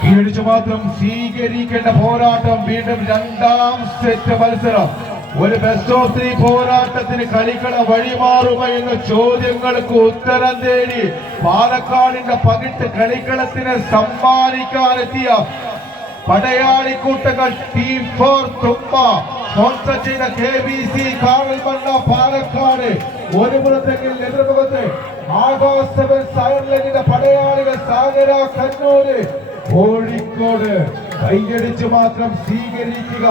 കീഴടിച്ചു മാത്രം സ്വീകരിക്കേണ്ട പോരാട്ടം വീണ്ടും രണ്ടാം സെറ്റ് മത്സരം. ഒരു ബെസ്റ്റ് ഓഫ് ത്രീ പോരാട്ടത്തിന് കളിക്കള വഴിമാറുമോ എന്ന ചോദ്യങ്ങൾക്ക് ഉത്തരം തേടി പാലക്കാടിന്റെ പകിട്ട് കളിക്കളത്തിന് സമ്മാനിക്കാനെത്തിയ പടയാളിക്കൂട്ടങ്ങൾ ടീം ഫോർ തുമ്പ സ്പോൺസർ ചെയ്ത K B C Kavalmanna Palakkad. ഒരു പുറത്തെങ്കിൽ എതിർമുഖത്ത് ആകാശവൻ സയർലൻഡിന്റെ പടയാളികൾ സാഗര കണ്ണൂര്. കോഴിക്കോട് കൈയടിച്ച് മാത്രം സ്വീകരിക്കുക.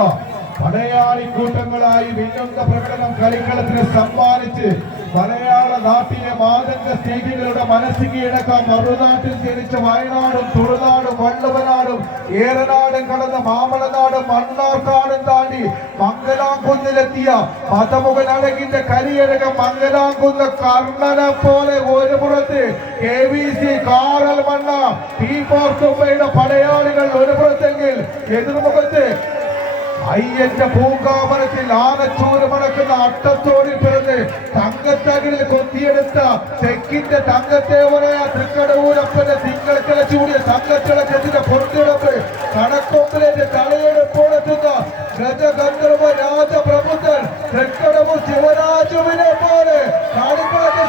പടയാളി കൂട്ടങ്ങളായി വിനോദ പ്രകടനം കളിക്കളത്തിന് സമ്മാനിച്ച് മലയാള നാട്ടിലെ മാതംഗ സ്നേഹികളുടെ മനസ്സ് കീഴടക്കാൻ മറുനാട്ടിൽ ജനിച്ച വയനാടും തുളുനാടും വള്ളുവനാടും ഏറനാടും കടന്ന മാമലനാടും മണ്ണാർക്കാടും താണ്ടി മംഗലാംകുന്നിലെത്തിയ മതമുഖൻ അഴകിന്റെ കരിയഴകം മംഗലാംകുന്ന് കർണനെ പോലെ ഒരു പുറത്ത് K V C Karalmanna T four തുമ്പയുടെ പടയാളികൾ ഒരു പുറത്തെങ്കിൽ എതിർമുഖത്ത് അയ്യന്റെ പൂങ്കാമരത്തിൽ ആനച്ചൂര് മണക്കുന്ന അട്ടത്തോടി പിറന്ന് തങ്കത്തകിലിൽ കൊത്തിയെടുത്ത തെക്കിന്റെ തങ്കത്തെ തങ്കത്തേവനായ തൃക്കടവൂരപ്പന്റെ തിങ്കളക്കിള ചൂടിയ തങ്കത്തിളക്കത്തിന്റെ പൊറുത്തിടപ്പ് കണക്കൊമ്പലിന്റെ തലയെടുപ്പോടെത്തുന്ന ഗജഗന്ധർവ രാജപ്രഭുദ്ധൻ തൃക്കടവൂർ ശിവരാജുവിനെ പോലെ കാണിക്കളത്തെ